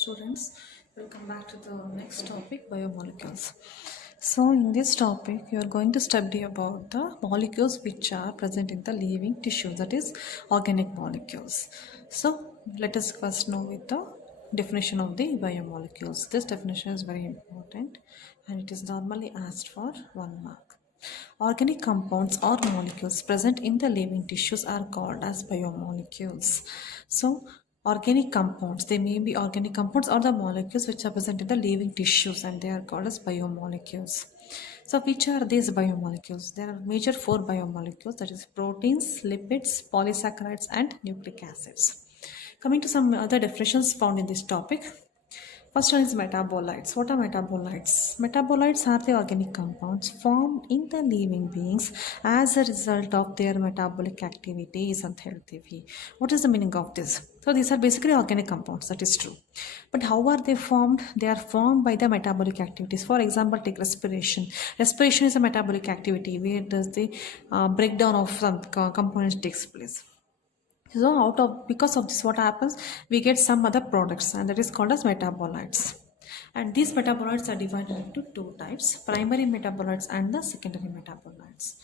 Students, welcome back to the next topic, biomolecules. So in this topic you are going to study about the molecules which are present in the living tissue, that is organic molecules. So let us first know with the definition of the biomolecules. This definition is very important and it is normally asked for 1 mark. Organic compounds or molecules present in the living tissues are called as biomolecules. So, organic compounds, they may be organic compounds or the molecules which are present in the living tissues, and they are called as biomolecules. So, which are these biomolecules? There are major 4 biomolecules, that is proteins, lipids, polysaccharides, and nucleic acids. Coming to some other definitions found in this topic. First one is metabolites. What are metabolites? Metabolites are the organic compounds formed in the living beings as a result of their metabolic activities and healthy. What is the meaning of this? So these are basically organic compounds, that is true. But how are they formed? They are formed by the metabolic activities. For example, take respiration. Respiration is a metabolic activity where does the breakdown of some components takes place. So because of this, what happens, we get some other products, and that is called as metabolites. And these metabolites are divided into 2 types, primary metabolites and the secondary metabolites.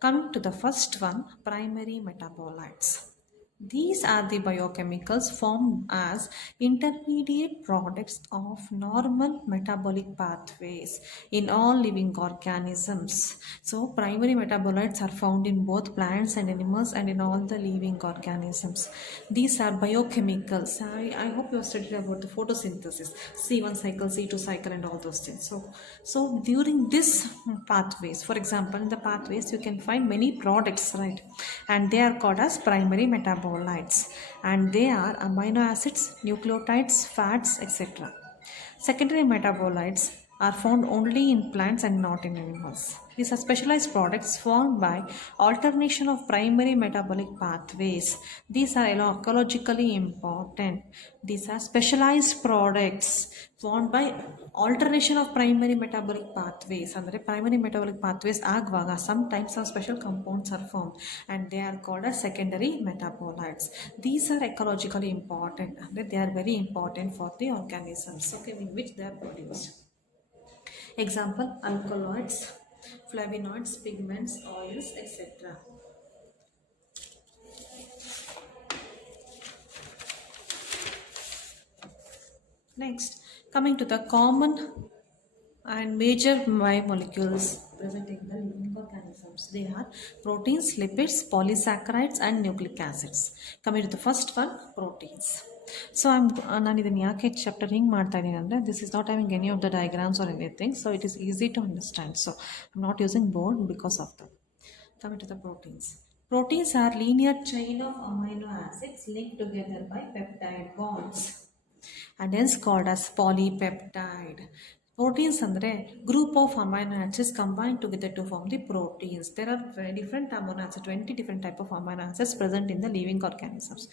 Coming to the first one, primary metabolites. These are the biochemicals formed as intermediate products of normal metabolic pathways in all living organisms. So, primary metabolites are found in both plants and animals and in all the living organisms. These are biochemicals. I hope you have studied about the photosynthesis, C1 cycle, C2 cycle, and all those things. So during this pathways, for example, in the pathways you can find many products, right? And they are called as primary metabolites, and they are amino acids, nucleotides, fats, etc. Secondary metabolites are found only in plants and not in animals. These are specialized products formed by alternation of primary metabolic pathways. These are ecologically important. These are specialized products formed by alternation of primary metabolic pathways. ಅಂದರೆ primary metabolic pathways ಆಗುವಾಗ sometimes some special compounds are formed and they are called as secondary metabolites. These are ecologically important and they are very important for the organisms, okay, in which they are produced. Example, alkaloids, flavonoids, pigments, oils, etc. Next, coming to the common and major biomolecules present in the living organisms. They are proteins, lipids, polysaccharides, and nucleic acids. Coming to the first one, proteins. So ನಾನು ಇದನ್ನು ಯಾಕೆ ಚಾಪ್ಟರ್ ಹಿಂಗೆ ಮಾಡ್ತಾ ಇದ್ದೀನಿ ಅಂದರೆ this is not having any of the diagrams or anything, so it is easy to understand. So I not using board because of that. Coming to the proteins. Proteins are linear chain of amino acids linked together by peptide bonds and hence called as polypeptide. Proteins andre group of amino acids combined together to form the proteins. There are different amino acids, 20 different type of amino acids present in the living organisms.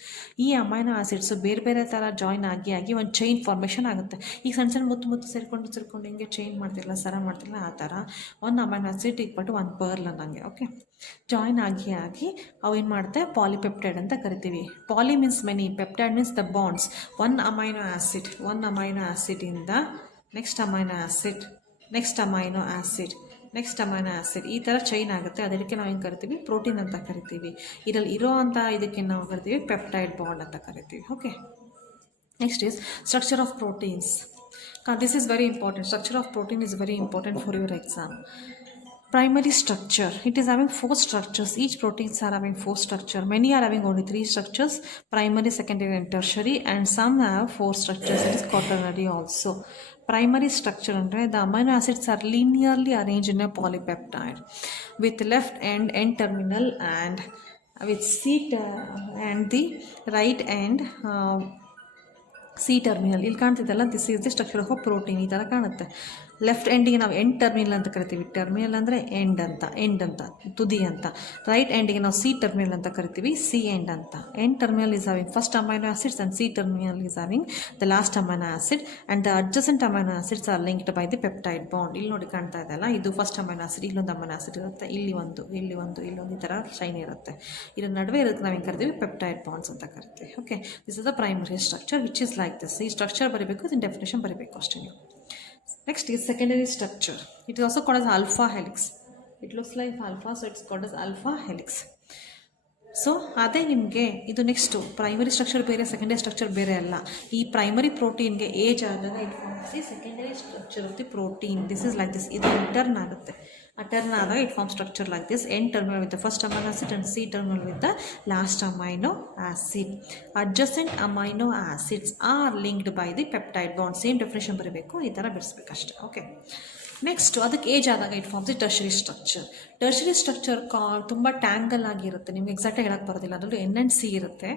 ಈ amino acids ಬೇರೆ ಬೇರೆ ಥರ ಜಾಯಿನ್ ಆಗಿ ಒಂದು chain formation ಆಗುತ್ತೆ. ಈಗ ಸಣ್ಣ ಸಣ್ಣ ಮುತ್ತು ಸೇರ್ಕೊಂಡು ಹಿಂಗೆ ಚೈನ್ ಮಾಡ್ತಿರಲ್ಲ, ಸರ ಮಾಡ್ತಿರಲ್ಲ, ಆ ಥರ ಒಂದು ಅಮೈನೋ ಆಸಿಡ್ ಇಟ್ಬಿಟ್ಟು ಒಂದು ಪರ್ಲ್ ಅನ್ನಂಗೆ, ಓಕೆ, ಜಾಯಿನ್ ಆಗಿ ಅವು ಏನು ಮಾಡುತ್ತೆ, ಪಾಲಿಪೆಪ್ಟೈಡ್ ಅಂತ ಕರಿತೀವಿ. Poly means many, peptide means the bonds. One amino ಆಸಿಡಿಂದ next amino acid, next amino acid, next amino acid, ಈ ಥರ ಚೈನ್ ಆಗುತ್ತೆ. ಅದಕ್ಕೆ ನಾವು ಏನು ಕರಿತೀವಿ, ಪ್ರೋಟೀನ್ ಅಂತ ಕರಿತೀವಿ. ಇದರಲ್ಲಿ ಇರೋ ಅಂಥ ಇದಕ್ಕೆ ನಾವು ಕರಿತೀವಿ ಪೆಪ್ಟೈಡ್ ಬಾಂಡ್ ಅಂತ ಕರಿತೀವಿ, okay. Next is structure of proteins. This is very important. Structure of protein is very important for your exam. Primary structure, it is having 4 structures. Each proteins are having 4 structure. Many are having only 3 structures, primary, secondary, and tertiary, and some have 4 structures, it is quaternary also. Primary structure andre the amino acids are linearly arranged in a polypeptide with left end terminal and with and the right end C terminal. ಇಲ್ಲಿ ಕಾಣ್ತಿದ್ದಲ್ಲ, this is the structure of a protein. ಈ ಥರ ಕಾಣುತ್ತೆ. ಲೆಫ್ಟ್ ಎಂಡಿಗೆ ನಾವು end terminal ಅಂತ ಕರಿತೀವಿ. ಟರ್ಮಿನಲ್ ಅಂದರೆ ಎಂಡ್ ಅಂತ ತುದಿ ಅಂತ. ರೈಟ್ ಎಂಡಿಗೆ ನಾವು ಸಿ ಟರ್ಮಿನಲ್ ಅಂತ ಕರಿತೀವಿ, ಸಿ ಎಂಡ್ ಅಂತ. N terminal is having first amino acids and C terminal is having the last amino acid and the adjacent amino acids are linked by the peptide bond. ಇಲ್ಲಿ ನೋಡಿ ಕಾಣ್ತಾ ಇದೆ ಅಲ್ಲ, ಇದು first amino acid, ಇಲ್ಲೊಂದು amino acid ಇರುತ್ತೆ, ಇಲ್ಲೊಂದು ಈ ಥರ ಶೈನ್ ಇರುತ್ತೆ. ಇದರ ನಡುವೆ ಇರೋದಕ್ಕೆ ನಾವು ಏನು ಕರಿತೀವಿ, ಪೆಪ್ಟೈಡ್ ಬಾಂಡ್ಸ್ ಅಂತ ಕರಿತೀವಿ. Okay, this is the primary structure which is like this. ಈ ಸ್ಟ್ರಕ್ಚರ್ ಬರೀಬೇಕು, ಇದನ್ನ ಡೆಫಿನೇಷನ್ ಬರೀಬೇಕು ಅಷ್ಟೇ ನೀವು. Next is secondary structure. It is also called as alpha helix. It looks like alpha, so it's called as alpha helix. So ಅದೇ ನಿಮಗೆ ಇದು next primary structure ಬೇರೆ, ಸೆಕೆಂಡರಿ ಸ್ಟ್ರಕ್ಚರ್ ಬೇರೆ ಅಲ್ಲ. ಈ ಪ್ರೈಮರಿ ಪ್ರೋಟೀನ್ಗೆ ಏಜ್ ಆದಾಗ it forms the secondary structure of the protein. This is like this. ಇದು ಟರ್ನ್ ಆಗುತ್ತೆ. ಆ ಟರ್ನ್ ಆದಾಗ it form structure like this. N terminal with the first amino acid and C terminal with the last amino acid. Adjacent amino acids are linked by the peptide bond. Same definition ಬರೀಬೇಕು, ಈ ಥರ ಬಿಡಿಸ್ಬೇಕಷ್ಟೆ. Okay, next ಅದಕ್ಕೆ age ಆದಾಗ it forms the tertiary structure. Tertiary structure ತುಂಬ tangle ಆಗಿರುತ್ತೆ. ನಿಮ್ಗೆ ಎಕ್ಸಾಕ್ಟಾಗಿ ಹೇಳಕ್ಕೆ ಬರೋದಿಲ್ಲ. ಅದರಲ್ಲೂ ಎನ್ ಆ್ಯಂಡ್ ಸಿ ಇರುತ್ತೆ,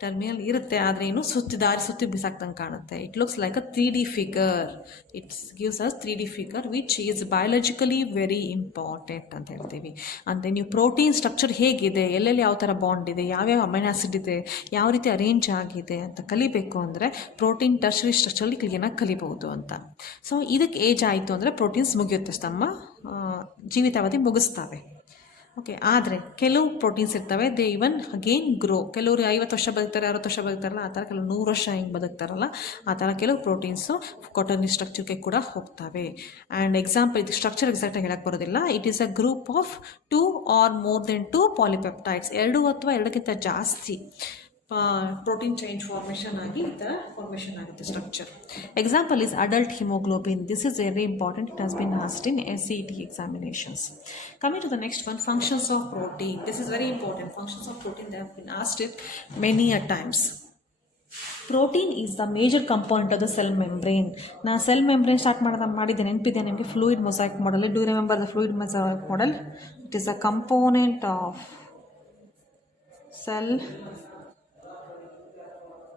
ಟರ್ಮಿನಲ್ ಇರುತ್ತೆ, ಆದರೆ ಏನು ದಾರಿ ಸುತ್ತಿ ಬಿಸಾಕ್ದಂಗೆ ಕಾಣುತ್ತೆ. It looks like a 3D figure. It's gives us 3D figure which is biologically very important ಅಂತ ಹೇಳ್ತೀವಿ. ಅಂದರೆ ನೀವು ಪ್ರೋಟೀನ್ ಸ್ಟ್ರಕ್ಚರ್ ಹೇಗಿದೆ, ಎಲ್ಲೆಲ್ಲಿ ಯಾವ ಥರ ಬಾಂಡ್ ಇದೆ, ಯಾವ್ಯಾವ ಅಮೈನೋ ಆಸಿಡ್ ಇದೆ, ಯಾವ ರೀತಿ ಅರೇಂಜ್ ಆಗಿದೆ ಅಂತ ಕಲಿಬೇಕು ಅಂದರೆ ಪ್ರೋಟೀನ್ ಟರ್ಷರಿ ಸ್ಟ್ರಕ್ಚರಲ್ಲಿ ಕ್ಲೀನಾಗಿ ಕಲಿಬಹುದು ಅಂತ. ಸೊ ಇದಕ್ಕೆ ಏಜ್ ಆಯಿತು ಅಂದರೆ ಪ್ರೋಟೀನ್ಸ್ ಮುಗಿಯುತ್ತೆ, ತಮ್ಮ ಜೀವಿತಾವಧಿ ಮುಗಿಸ್ತವೆ. ಓಕೆ, ಆದರೆ ಕೆಲವು ಪ್ರೋಟೀನ್ಸ್ ಇರ್ತವೆ, ದೇ ಇವನ್ ಅಗೇನ್ ಗ್ರೋ. ಕೆಲವರು 50 ವರ್ಷ ಬದುಕ್ತಾರೆ, 60 ವರ್ಷ ಬದುಕ್ತಾರಲ್ಲ, ಆ ಥರ ಕೆಲವು 100 ವರ್ಷ ಹಿಂಗೆ ಬದುಕ್ತಾರಲ್ಲ, ಆ ಥರ ಕೆಲವು ಪ್ರೋಟೀನ್ಸು ಕ್ವಾಟರ್ನಿ ಸ್ಟ್ರಕ್ಚರ್ಗೆ ಕೂಡ ಹೋಗ್ತವೆ. ಆ್ಯಂಡ್ ಎಕ್ಸಾಂಪಲ್, ಇದು ಸ್ಟ್ರಕ್ಚರ್ ಎಕ್ಸಾಕ್ಟಾಗಿ ಹೇಳಕ್ಕೆ ಬರೋದಿಲ್ಲ. It is a group of 2 or more than 2 ಪಾಲಿಪೆಪ್ಟೈಡ್ಸ್. 2 ಅಥವಾ 2ಕ್ಕಿಂತ ಜಾಸ್ತಿ ಪ್ರೋಟೀನ್ ಚೈನ್ ಫಾರ್ಮೇಷನ್ ಆಗಿ ಈ ಥರ ಫಾರ್ಮೇಷನ್ ಆಗುತ್ತೆ structure. Example is adult haemoglobin. This is very important. It has been asked in CET examinations. Coming to the next one, functions of protein. This is very important. Functions of protein, they have been asked it many a times. Protein is the major component of the cell membrane. Now cell membrane start ಮಾಡಿದ್ದೆ ನೆನಪಿದೆ ನಿಮಗೆ, fluid mosaic model. Do you remember the fluid mosaic model? It is a component of cell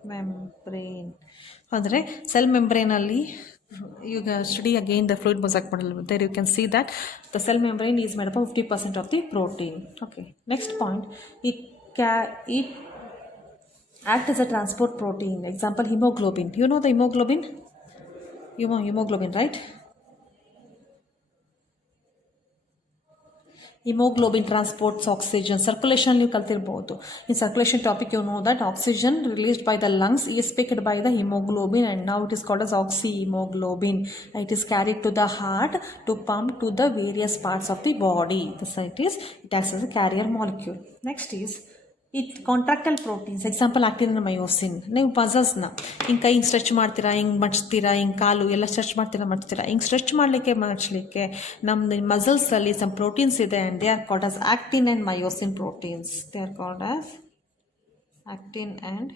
membrane. ಅಂದರೆ ಸೆಲ್ ಮೆಂಬ್ರೇನಲ್ಲಿ you study again the fluid mosaic model. There you can see that the cell membrane is made up of 50% of the protein. Okay, next point, it acts as a transport protein. Example, hemoglobin. You know the hemoglobin? Hemoglobin, right? Hemoglobin transports oxygen. Circulation ನೀವು ಕಲ್ತಿರ್ಬೋದು. In circulation topic you know that oxygen released by the lungs is picked by the hemoglobin, and now it is called as oxyhemoglobin. It is carried to the heart to pump to the various parts of the body. It acts as a carrier molecule. Next is contractile proteins. Example actin and myosin. ನೀವು ಮಸಲ್ಸ್ನ ಹಿಂಗೆ ಕೈ ಹಿಂಗೆ ಸ್ಟ್ರೆಚ್ ಮಾಡ್ತೀರಾ, ಹಿಂಗೆ ಮಡ್ಚ್ತೀರಾ, ಹಿಂಗೆ ಕಾಲು ಎಲ್ಲ ಸ್ಟ್ರೆಚ್ ಮಾಡ್ತೀರಾ. ಹಿಂಗೆ ಸ್ಟ್ರೆಚ್ ಮಡಚಲಿಕ್ಕೆ ನಮ್ಮ ಮಸಲ್ಸಲ್ಲಿ ಸಮ್ ಪ್ರೋಟೀನ್ಸ್ ಇದೆ, and they are called as actin and myosin proteins. They are called as actin and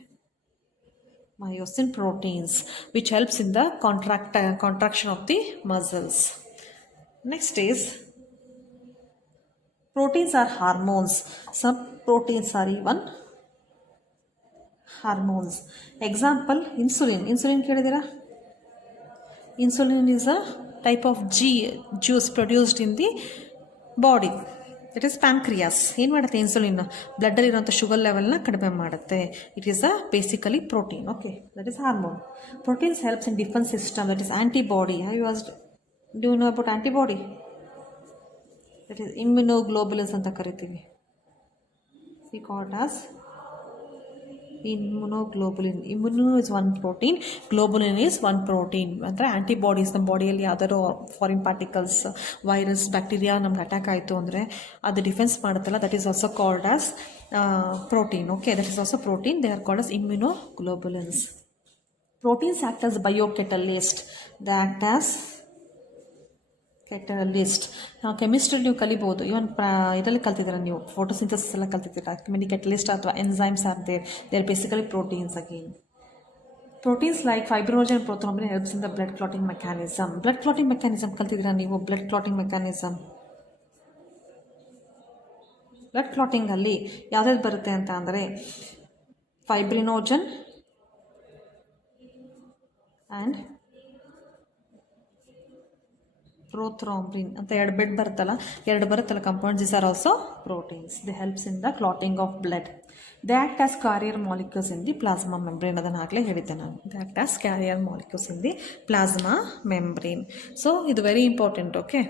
myosin proteins, which helps in the contraction of the muscles. Next is proteins are hormones. Some proteins are even hormones. Example, insulin. Insulin ಕೇಳಿದ್ದೀರಾ? Insulin is a type of juice produced in the body. It is pancreas. ಏನು ಮಾಡುತ್ತೆ ಇನ್ಸುಲಿನ್? ಬ್ಲಡ್ಡಲ್ಲಿ ಇರುವಂಥ ಶುಗರ್ ಲೆವೆಲ್ನ ಕಡಿಮೆ ಮಾಡುತ್ತೆ. It is a basically protein. Okay, that is hormone. Proteins helps in defence system. That is antibody. Do you know about antibody? That is immunoglobulins ಅಂತ ಕರಿತೀವಿ. We call it as immunoglobulin. Immuno is one protein, globulin is one protein. ಅಂದರೆ antibodies ನಮ್ಮ ಬಾಡಿಯಲ್ಲಿ ಯಾವ್ದಾದ್ರು foreign particles, virus, bacteria ನಮ್ಗೆ attack ಆಯಿತು ಅಂದರೆ ಅದು ಡಿಫೆನ್ಸ್ ಮಾಡುತ್ತಲ್ಲ, that is also called as protein. Okay, that is also protein. They are called as immunoglobulins. Proteins act as biocatalyst. They act as catalyst. ನಾವು ಕೆಮಿಸ್ಟ್ರಿ ನೀವು ಕಲಿಬೋದು. ಇವನ್ ಇದರಲ್ಲಿ ಕಲ್ತಿದ್ದೀರಾ ನೀವು, ಫೋಟೋಸಿಂಥಸಿಸ್ ಎಲ್ಲ ಕಲ್ತಿದ್ದೀರಾ. ಕೆಮಿಕಲಿಸ್ಟ್ ಅಥವಾ enzymes are they are basically proteins again. Proteins like fibrinogen, prothrombin helps in the blood clotting mechanism. Blood clotting mechanism ಕಲ್ತಿದ್ದೀರಾ ನೀವು? ಬ್ಲಡ್ ಕ್ಲಾಟಿಂಗ್ ಮೆಕ್ಯಾನಿಸಮ್, ಬ್ಲಡ್ ಕ್ಲಾಟಿಂಗಲ್ಲಿ ಯಾವ್ದಾದ್ರು ಬರುತ್ತೆ ಅಂತ ಅಂದರೆ ಫೈಬ್ರಿನೋಜನ್ ಆ್ಯಂಡ್ prothrombin ಅಂತ ಎರಡು ಬರುತ್ತಲ್ಲ compounds. These are also proteins. They helps in the clotting of blood. They act as carrier molecules in the plasma membrane. ಅದನ್ನು ಆಗಲೇ ಹೇಳಿದ್ದೆ ನಾನು. They act as carrier molecules in the plasma membrane. So ಇದು very important. Okay.